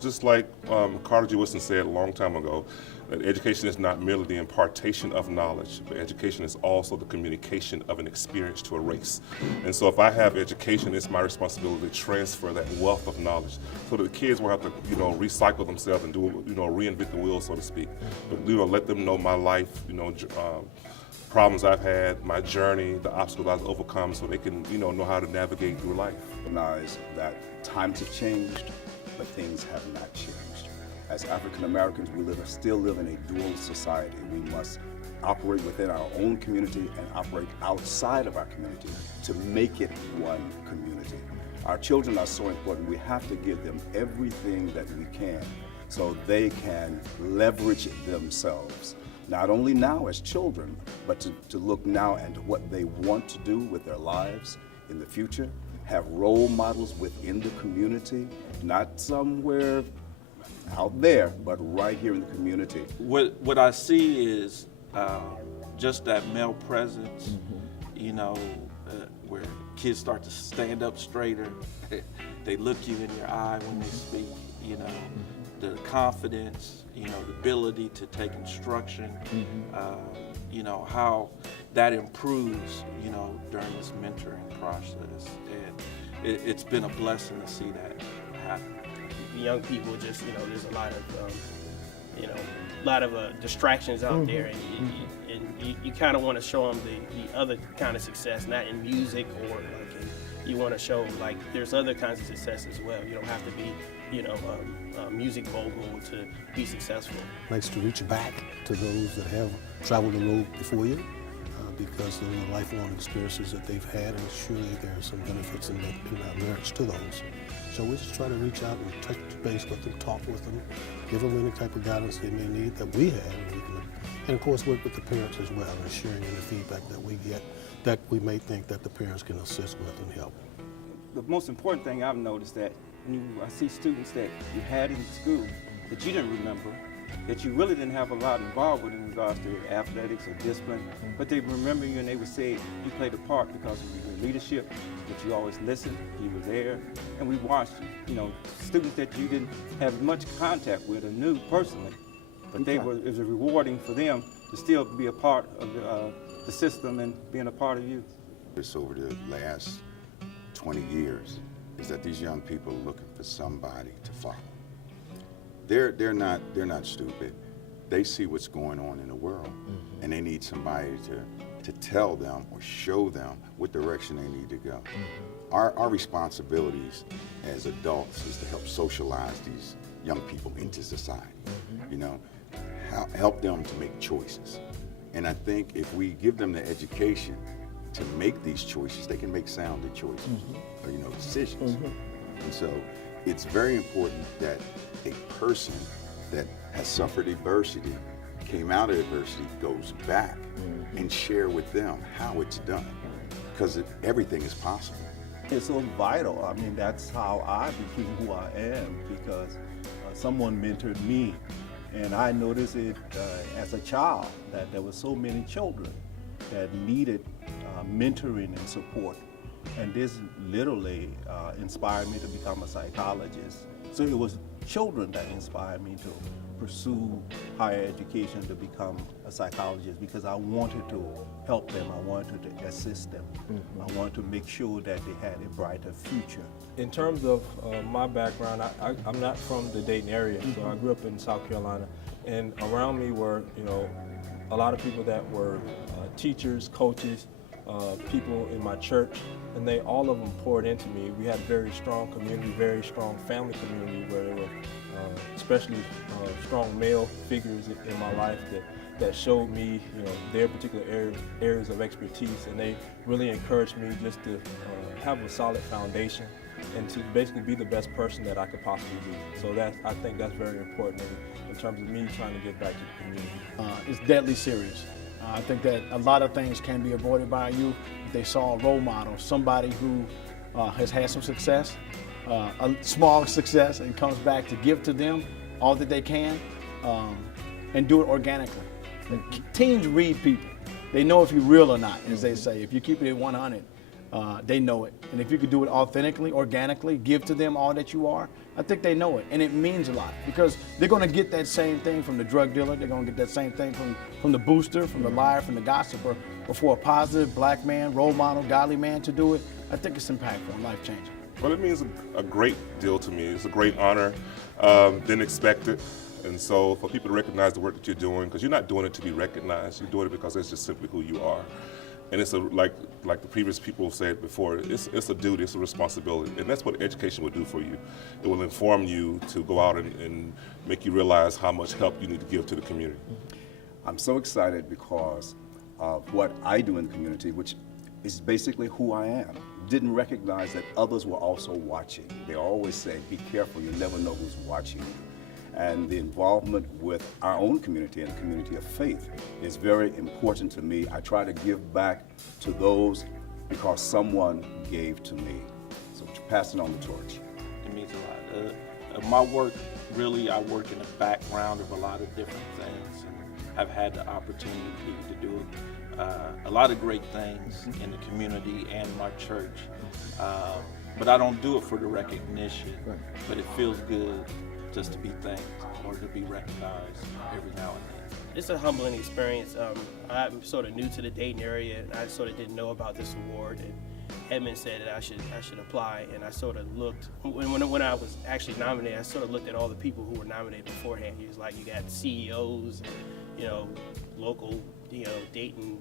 just like Carter G. Woodson said a long time ago, that education is not merely the impartation of knowledge, but education is also the communication of an experience to a race. And so if I have education, it's my responsibility to transfer that wealth of knowledge so that the kids will have to, recycle themselves and do, reinvent the wheel, so to speak. But, let them know my life, problems I've had, my journey, the obstacles I've overcome, so they can, know how to navigate through life. Recognize that times have changed, but things have not changed. As African Americans, we still live in a dual society. We must operate within our own community and operate outside of our community to make it one community. Our children are so important. We have to give them everything that we can so they can leverage themselves, not only now as children, but to look now into what they want to do with their lives in the future, have role models within the community, not somewhere out there, but right here in the community. What I see is just that male presence, where kids start to stand up straighter. They look you in your eye when they speak, the confidence, the ability to take instruction, how that improves, during this mentoring process. And it's been a blessing to see that happen. Young people just, there's a lot of distractions out there, and you kind of want to show them the other kind of success, not in music or you want to show there's other kinds of success as well. You don't have to be, a music mogul to be successful. Likes to reach back to those that have traveled the road before you, because of the lifelong experiences that they've had, and surely there are some benefits and merits to those. So we just try to reach out and touch base with them, talk with them, give them any type of guidance they may need that we have, and of course work with the parents as well, and sharing any feedback that we get that we may think that the parents can assist with and help. The most important thing I've noticed that I see students that you had in school that you didn't remember, that you really didn't have a lot involved with in regards to athletics or discipline, but they remember you and they would say you played a part because of your leadership, that you always listened, you were there, and we watched you. Students that you didn't have much contact with or knew personally, but it was rewarding for them to still be a part of the system and being a part of you. It's over the last 20 years is that these young people are looking for somebody to follow. They're not stupid. They see what's going on in the world, and they need somebody to tell them or show them what direction they need to go. Our responsibilities as adults is to help socialize these young people into society. Help them to make choices. And I think if we give them the education to make these choices, they can make sounded choices or decisions. And so it's very important that a person that has suffered adversity, came out of adversity, goes back and share with them how it's done, because everything is possible. It's so vital. I mean, that's how I became who I am, because someone mentored me, and I noticed it as a child that there were so many children that needed mentoring and support. And this literally inspired me to become a psychologist. So it was children that inspired me to pursue higher education to become a psychologist, because I wanted to help them, I wanted to assist them. I wanted to make sure that they had a brighter future. In terms of my background, I'm not from the Dayton area, so I grew up in South Carolina, and around me were, a lot of people that were teachers, coaches, people in my church, and all of them poured into me. We had a very strong community, very strong family community, where there were especially strong male figures in my life that showed me, their particular areas of expertise, and they really encouraged me just to have a solid foundation and to basically be the best person that I could possibly be. So I think that's very important in terms of me trying to get back to the community. It's deadly serious. I think that a lot of things can be avoided by youth if they saw a role model, somebody who has had some success, a small success, and comes back to give to them all that they can, and do it organically. Teens read people. They know if you're real or not, as they say. If you keep it at 100, they know it. And if you could do it authentically, organically, give to them all that you are, I think they know it. And it means a lot because they're going to get that same thing from the drug dealer. They're going to get that same thing from the booster, from the liar, from the gossiper. But for a positive black man, role model, godly man to do it, I think it's impactful and life-changing. Well, it means a great deal to me. It's a great honor. Didn't expect it. And so for people to recognize the work that you're doing, because you're not doing it to be recognized, you're doing it because it's just simply who you are. And it's like the previous people said before, it's a duty, it's a responsibility. And that's what education will do for you. It will inform you to go out and make you realize how much help you need to give to the community. I'm so excited because of what I do in the community, which is basically who I am. Didn't recognize that others were also watching. They always say, be careful, you never know who's watching you. And the involvement with our own community and the community of faith is very important to me. I try to give back to those because someone gave to me. So passing on the torch. It means a lot. My work, really, I work in the background of a lot of different things. And I've had the opportunity to do a lot of great things in the community and my church. But I don't do it for the recognition, but it feels good just to be thanked or to be recognized every now and then. It's a humbling experience. I'm sort of new to the Dayton area, and I sort of didn't know about this award. And Edmund said that I should apply, and I sort of looked when I was actually nominated. I sort of looked at all the people who were nominated beforehand. He was like, you got CEOs, local, Dayton.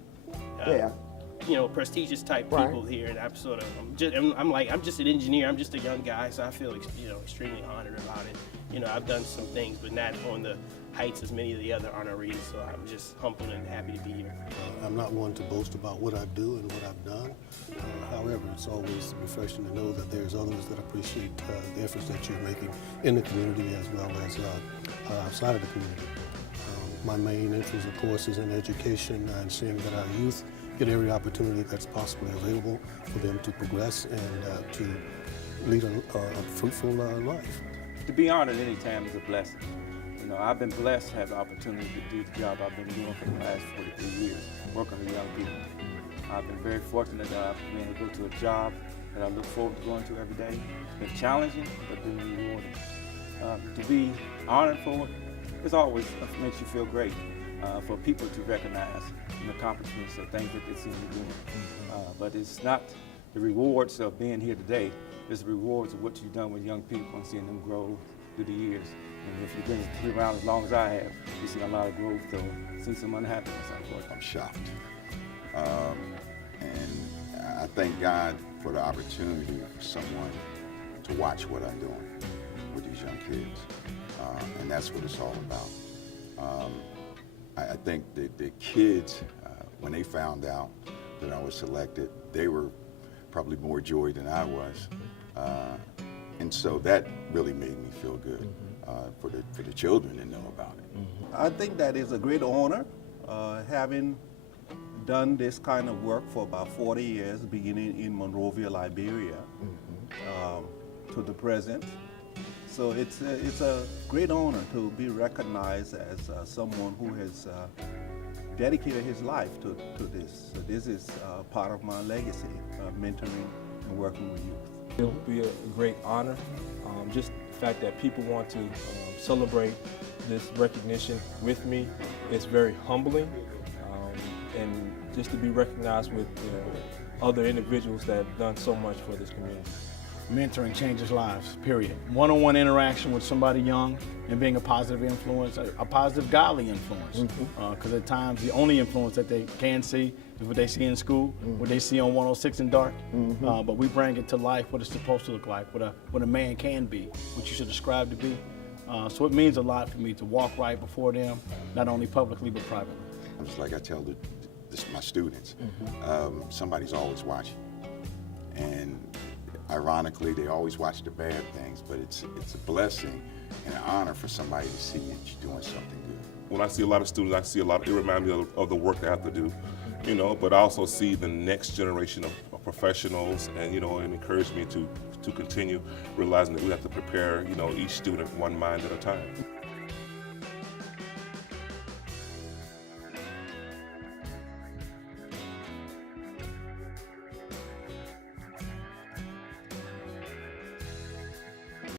Prestigious type people here, and I'm just an engineer. I'm just a young guy, so I feel extremely honored about it. I've done some things, but not on the heights as many of the other honorees. So I'm just humbled and happy to be here. I'm not one to boast about what I do and what I've done. However, it's always refreshing to know that there's others that appreciate the efforts that you're making in the community as well as outside of the community. My main interest, of course, is in education and seeing that our youth get every opportunity that's possibly available for them to progress and to lead a fruitful life. To be honored any time is a blessing. I've been blessed to have the opportunity to do the job I've been doing for the last 43 years, working with young people. I've been very fortunate that I've been able to go to a job that I look forward to going to every day. It's been challenging, but been rewarding. To be honored for it, it's always makes you feel great. For people to recognize the accomplishments of things that they see you doing. But it's not the rewards of being here today, it's the rewards of what you've done with young people and seeing them grow through the years. And if you've been around as long as I have, you've seen a lot of growth, though, seen some unhappiness, unfortunately. I'm shocked. And I thank God for the opportunity for someone to watch what I'm doing with these young kids. And that's what it's all about. I think the kids, when they found out that I was selected, they were probably more joy than I was. And so that really made me feel good for the children to know about it. I think that is a great honor, having done this kind of work for about 40 years, beginning in Monrovia, Liberia, to the present. So it's a great honor to be recognized as someone who has dedicated his life to this. So this is part of my legacy of mentoring and working with youth. It'll be a great honor. Just the fact that people want to celebrate this recognition with me, it's very humbling. And just to be recognized with other individuals that have done so much for this community. Mentoring changes lives, period. One-on-one interaction with somebody young and being a positive influence, a positive godly influence. Because at times the only influence that they can see is what they see in school, what they see on 106 in dark. But we bring it to life, what it's supposed to look like, what a man can be, what you should strive to be. So it means a lot for me to walk right before them, not only publicly but privately. Just like I tell my students, somebody's always watching. And ironically, they always watch the bad things, but it's a blessing and an honor for somebody to see that you're doing something good. When I see a lot of students, it reminds me of the work they have to do, but I also see the next generation of professionals and, it encouraged me to continue realizing that we have to prepare, each student one mind at a time.